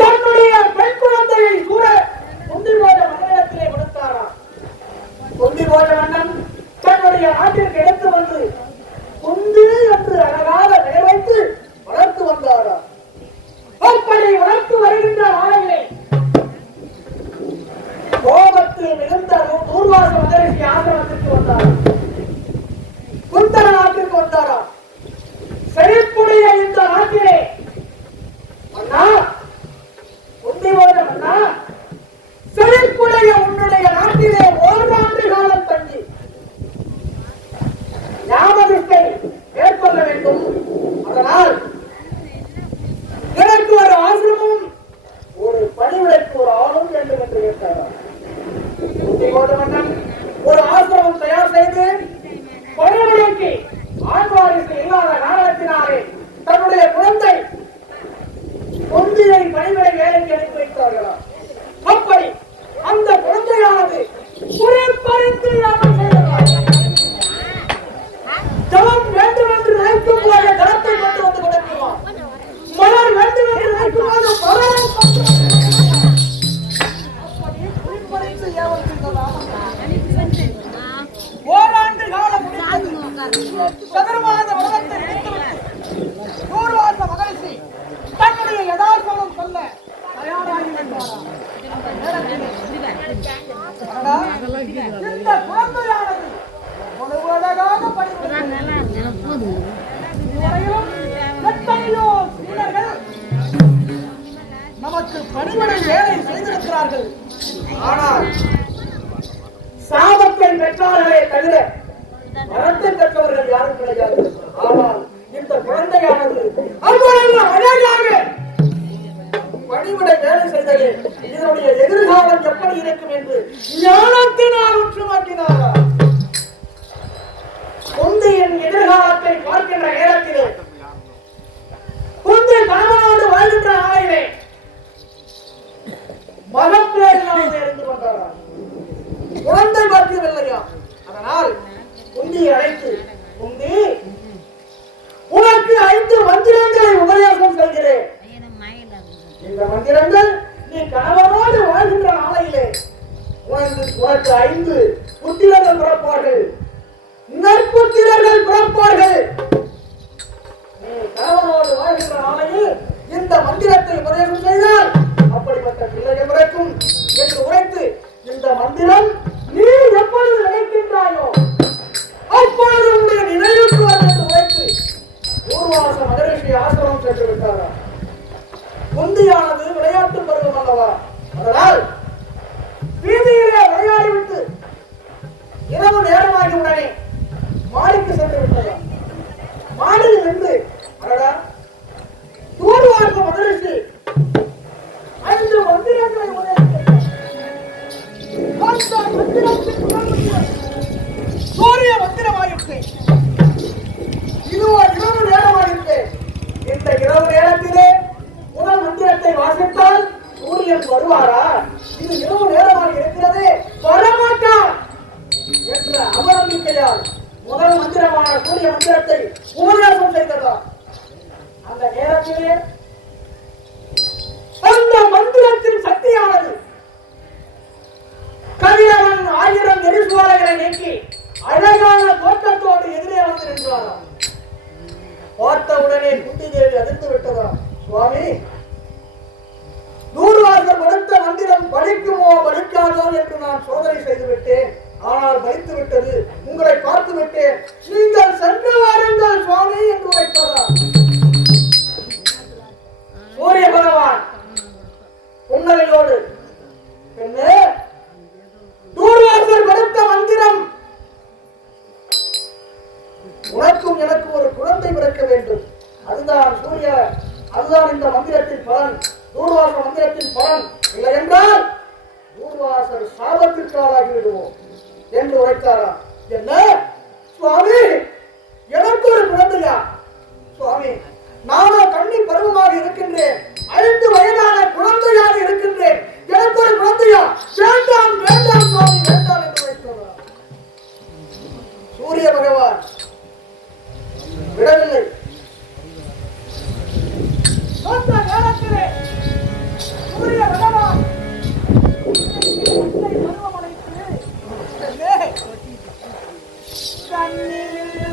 தன்னுடைய பெண் குழந்தையை கூட குந்திபோஜ மன்னனிடத்திலே கொடுத்தாரா? குந்திபோஜ மன்னன் தன்னுடைய நாட்டிற்கு எடுத்து வந்து குந்தி என்று அழகாக பெயர் வைத்து வளர்த்து வந்தாரா? அப்படி வளர்த்து வருகின்ற ஆணையிலே கோபத்தில் மிகுந்த தூர்வாச மகரிஷி ஆசிரமத்திற்கு வந்தாரா? குந்தர நாட்டிற்கு வந்தாரா? செழிப்புடைய இந்த நாட்டிலே அண்ணா குந்திபோஜ மன்னா, செழிப்புடைய உன்னுடைய நாட்டிலே ஓராண்டு காலம் தங்கி ஞாபகத்தை மேற்கொள்ள வேண்டும். அதனால் எனக்கு ஒரு ஆசிரமும் ஒரு பணிவிடைக்கு ஒரு ஆளும் வேண்டும் என்று கேட்டார். ஒரு ஆசிரமம் தயார் செய்து பணிவிடைக்கு ஆண்வாரிசு இல்லாத காரணத்தினாலே தன்னுடைய குழந்தை குந்தியை பணிவிடை வேலைக்கு அனுப்பி வைத்தார்களா? அப்படி அந்த குழந்தையானது குறிப்பறிந்து ஜலம் வேண்டும் என்று நினைக்கும் போது ஜலத்தை கொண்டு வந்து கொடுக்குமா? மலர் வேண்டும் என்று நினைக்கும் போது மலரை ஓராண்டு காலம் சதுரமாத உலகத்தை தூர்வாச மகரிஷி தன்னுடைய யதார்த்தம் சொல்ல தயாராகி வந்தாரா? இந்த குழந்தையானது முழுவதாக எத்தனையோ சீடர்கள் நமக்கு பணிவிடை வேலை செய்திருக்கிறார்கள். ஆனால் சாபத்தை பெற்றார்களே தவிர மரத்தை பெற்றவர்கள் யாரும் கிடையாது. ஆனால் இந்த குழந்தையானது அவ்வளவு அழகாக பணிவிடை வேலை செய்தது. இதனுடைய எதிர்காலம் எப்படி இருக்கும் என்று ஞானத்தினால் உற்று மாற்றினாரா? குந்தியின் எதிர்காலத்தை பார்க்கின்ற நேரத்திலே குந்தி கணவனோடு வாழ்கின்ற ஆலையிலே மகப்பேறினால் இருந்து கொண்டாரா? குழந்தை பார்க்கவில்லையா? அதனால் குந்தியை அழைத்து, குந்தி, உனக்கு 5 மந்திரங்களை உபதேசம் செய்கிறேன். இந்த மந்திரங்கள் நீ கணவனோடு வாழ்கின்ற ஆலையிலே உனக்கு 5 புத்திரர்கள் பிறப்பார்கள், நற்புத்திரர்கள் பிறப்பார்கள். நீ கணவனோடு வாழ்கின்ற ஆலையில் இந்த மந்திரத்தை உபதேசம் செய்தால் அப்படிப்பட்ட பிள்ளைகள் பிறக்கும் என்று உரைத்து, இந்த மந்திரம் நீ எப்பொழுது நினைக்கின்றாயோ அப்பொழுது உன்னுடைய நினைவுக்கு வரும் என்று உரைத்து தூர்வாச மகரிஷி ஆசிரமம் சென்று விட்டாரா? குந்தியானது விளையாட்டு பருவம் அல்லவா? அதனால் வீதியிலே விளையாடிவிட்டு இரவு நேரமாகி உடனே மாடிக்கு சென்று விட்டதா? மாடியில் நின்று அடடா, தூர்வாச மகரிஷி 5 மந்திரங்களை சூரிய மந்திரமாயிற்று. இதுவோ இரவு நேரமாயிற்று. இந்த இரவு நேரத்திலே முதல் மந்திரத்தை வாசித்தால் சூரியன் வருவாரா? இது இரவு நேரமாக இருக்கிறது, வரமாட்டார் என்ற அவநம்பிக்கையால் முதல் மந்திரமான சூரிய மந்திரத்தை உபதேசம் செய்ததா? அந்த நேரத்திலே அந்த மந்திரத்தின் சக்தியானது கதிரவன் 1000 எரிசுவாலைகளை நீக்கி அழகான தோட்டத்தோடு எதிரே வந்து நின்றாராம். பார்த்தவுடனே குந்தி தேவி அதிர்ந்து விட்டதாம். சுவாமி, தூர்வாசர் கொடுத்த மந்திரம் பலிக்குமோ பலிக்காதோ என்று நான் சோதனை செய்து விட்டேன். ஆனால் பலித்து விட்டது. உங்களை பார்த்து விட்டேன். நீங்கள் சென்று வாருங்கள் சுவாமி என்று உரைத்தாராம். சூரிய பகவான் புன்னகையோடு, என்ன தூர்வாசர் கொடுத்த மந்திரம், உனக்கும் எனக்கு ஒரு குழந்தை பிறக்க வேண்டும். அதுதான் இந்த மந்திரத்தின் பலன், தூர்வாச மந்திரத்தின் பலன். இல்லை என்றால் தூர்வாசர் சாபத்திற்கு ஆளாகி விடுவோம் என்று உரைத்தாரா? என்ன சுவாமி, எனக்கு ஒரு குழந்தையா? சுவாமி, நானோ கண்ணி பருவமாக இருக்கின்றேன், 5 வயதான குழந்தையாக இருக்கின்றேன். எனக்கு ஒரு குழந்தையா? வேண்டாம் வேண்டாம் சுவாமி, வேண்டாம் என்று உரைத்தாரா? சூரிய பகவான் விடவில்லை. அந்த நேரத்திலே சூரிய பகவான் கண்ணீரில்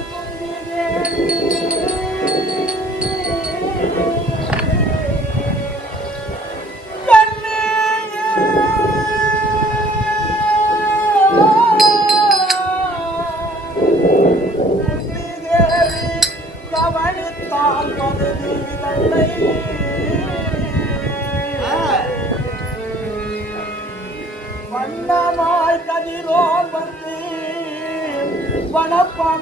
வண்ணமாய் கதிரோ வந்து வனப்பமா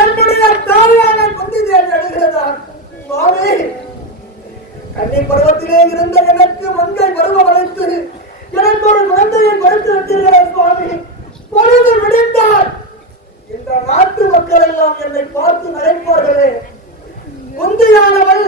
என்னுடைய தாயான குந்தி தேவி எழுகிறதா சுவாமி? கன்னி பருவத்திலே இருந்த எனக்கு மங்கை பருவம் அழைத்து எனக்கு ஒரு குழந்தையை கொடுத்து விட்டீர்களே சுவாமி. பொழுது விடிந்தால் இந்த நாட்டு மக்கள் எல்லாம் என்னை பார்த்து நகைப்பார்களே. குந்தியானவள்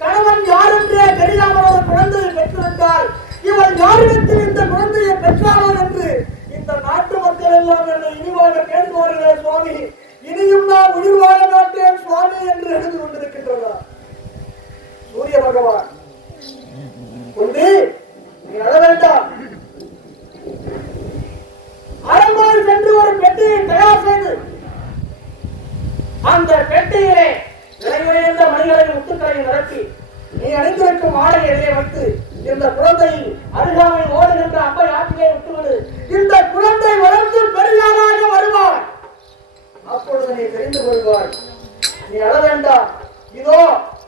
கணவன் யாரென்றே தெரியாமல் ஒரு குழந்தையை பெற்றிருந்தால் இவள் யாரிடத்தில் இந்த குழந்தையை பெற்றாளோ என்று இந்த நாட்டு மக்கள் எல்லாம் என்னை இனிவாக கேட்பார்களே சுவாமி. இனியும் நான் உயிர் வாழ மாட்டேன் சுவாமி என்று எழுதி கொண்டிருக்கின்றதா சூரிய பகவான்? குந்தி, நீ அழ வேண்டாம். அரண்மனை சென்று ஒரு பெட்டியை தயார் செய்து அந்த பெட்டியிலே விலையுயர்ந்த மணிகளையும் முத்துக்களையும் நிரப்பி நீ அணிந்திருக்கும் ஆடையை இடையே வைத்து இந்த குழந்தையை அருகாமையில் ஓடுகின்ற அம்பை ஆற்றிலே விட்டுவிடு. இந்த குழந்தை வளர்ந்து பெரியாராக வருவார். அப்பொழுது நீ தெரிந்து கொள்வாய். நீ அழ வேண்டாம். இதோ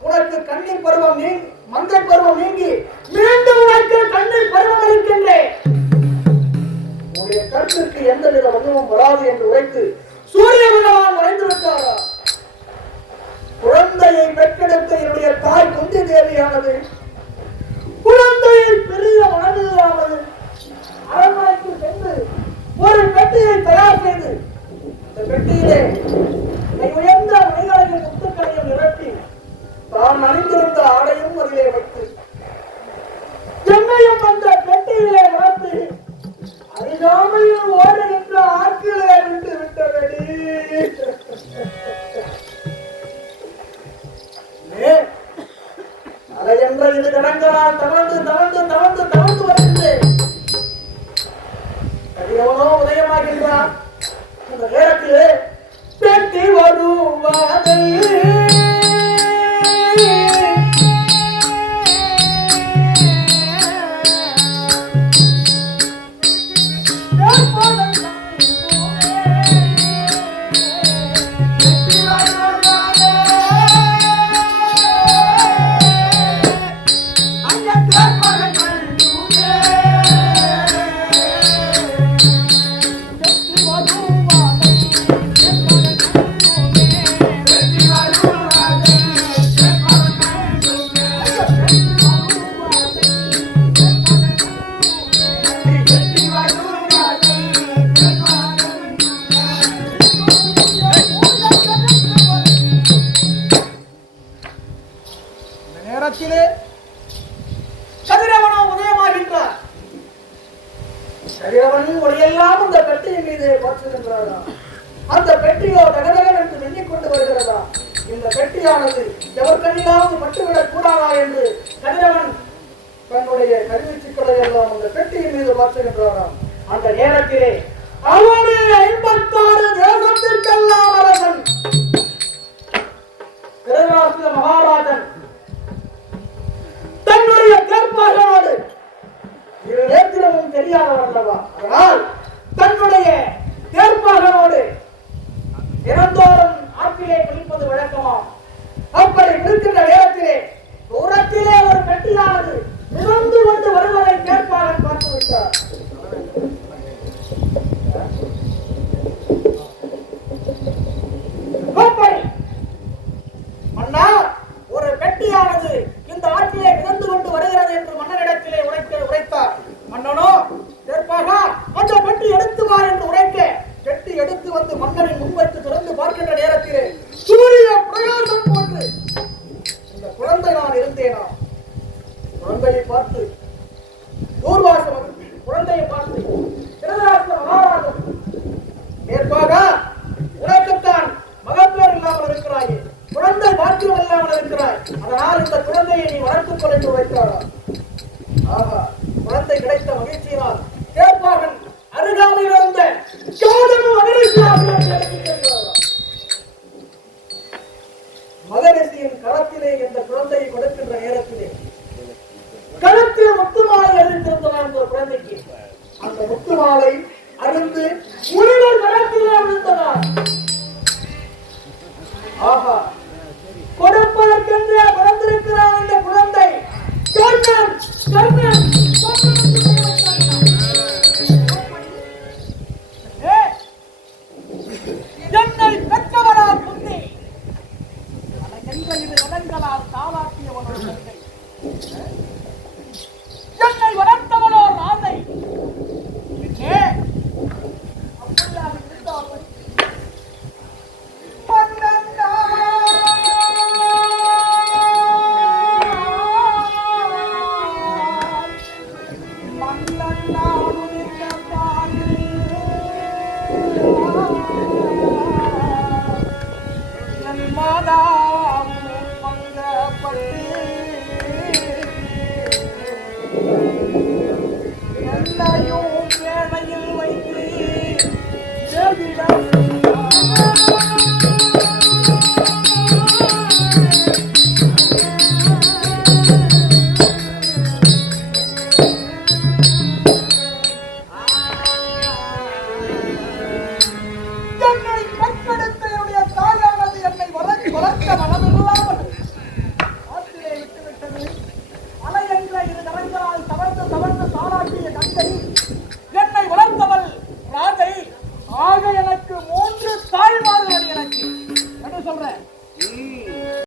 உனக்கு கண்ணீர் பருவம் மங்கை பருவம் நீங்கி மீண்டும் உனக்கு கண்ணீர் பருவம் அளிக்கின்றேன். உன்னுடைய கருத்துக்கு எந்தவித வண்ணமும் வராது என்று உரைத்து சூரிய பகவான் மறைந்து விட்டாரா? குழந்தையை பெற்றெடுத்த என்னுடைய தாய் குந்தி தேவியானது குழந்தையை பெரிய மனதில்லாமல் அரண்மனைக்கு சென்று ஒரு பெட்டியை தயார் செய்து இந்த பெட்டியிலே உயர்ந்த மணிகளையும் முத்துக்களையும் நிரப்பி தான் அணிந்திருந்த ஆடையும் அதிலே வைத்து என்னையும் அந்த பெட்டியிலே நிரப்பி அருகாமையில் ஓடுகின்ற ஆற்றிலே விட்டு விட்டபடி அலை என்ற இது கடங்களால் தவழ்ந்து தவழ்ந்து தவழ்ந்து தவழ்ந்து வருகின்றேன். கதிரவனோ உதயமாகின்றான். அந்த நேரத்திலே பெட்டி வருவதை கதிரவனோ உதயமாகின்றார். கதிரவனின் ஒளியெல்லாம் அந்த பெட்டியின் மீது பற்றுகின்றதா? அந்த பெட்டியோ தகதகன் என்று எண்ணிக்கொண்டு வருகிறதா? இந்த பெட்டியானது எவர் கண்ணிலாவது பட்டுவிடக் கூடாதா என்று கதிரவன் தன்னுடைய கருவீச்சுக்களை எல்லாம் அந்த பெட்டியின் மீது மாற்றுகின்றாராம். அந்த நேரத்திலே அவனே 56 தேசத்திற்கெல்லாம் அரசன் திருதராஷ்டிர மகாராஜன் தன்னுடைய தேர்ப்பாளரோடு இரு நேத்திரமும் தெரியாதவர் அல்லவா, அதனால் தன்னுடைய தேர்ப்பாளரோடு தினந்தோறும் ஆற்றிலே குளிப்பது வழக்கமா. அப்படி குளிக்கின்ற நேரத்திலே தூரத்திலே ஒரு பெட்டியானது நிறந்து கொண்டு வருவதை தேர்ப்பாளன் பார்த்து விட்டார். மன்னா, ஒரு பெட்டியானது இந்த ஆற்றிலே மிதந்து கொண்டு வருகிறது என்று மன்னனிடத்திலே உரைத்தார். மன்னனோ ஏற்பாக அந்த பெட்டி எடுத்து வா என்று உரைக்க பெட்டி எடுத்து வந்து மன்னரின் முன்வைத்து திறந்து பார்க்கின்ற நேரத்திலே சூரிய பிரகாசம் போன்று இந்த குழந்தை நான் இருந்தேனா. குழந்தையை பார்த்து தூர்வாசம் குழந்தையை பார்த்து திருதராஷ்டிர மகாராஜன் ஏற்பாக உனக்குத்தான் மகப்பேர் இல்லாமல் இருக்கிறாயே, குழந்தை பாக்கியம் இல்லாமல் இருக்கிறாய், அதனால் இந்த குழந்தையை நீ வளர்த்துக் கொள் என்று வைத்தாரா. ஆகா, குழந்தை கிடைத்த மகிழ்ச்சியினால் கேட்பாகன் அருகாமையில் இருந்த மகரிஷியின் களத்திலே இந்த குழந்தையை கொடுக்கின்ற நேரத்திலே களத்தில் முத்துமாலை அறிந்திருந்தான் ஒரு குழந்தைக்கு. அந்த முத்துமாலை அருந்து முனிவர் களத்திலே விழுந்தனர். ஆஹா, கொடுப்பதற்கென்றே பிறந்திருக்கிறான் இந்த குழந்தை. கண்ணன் கண்ணன் என்னை பெற்றவரா புத்தி என்ற இரு நலன்களால் தாளாட்டியவனோட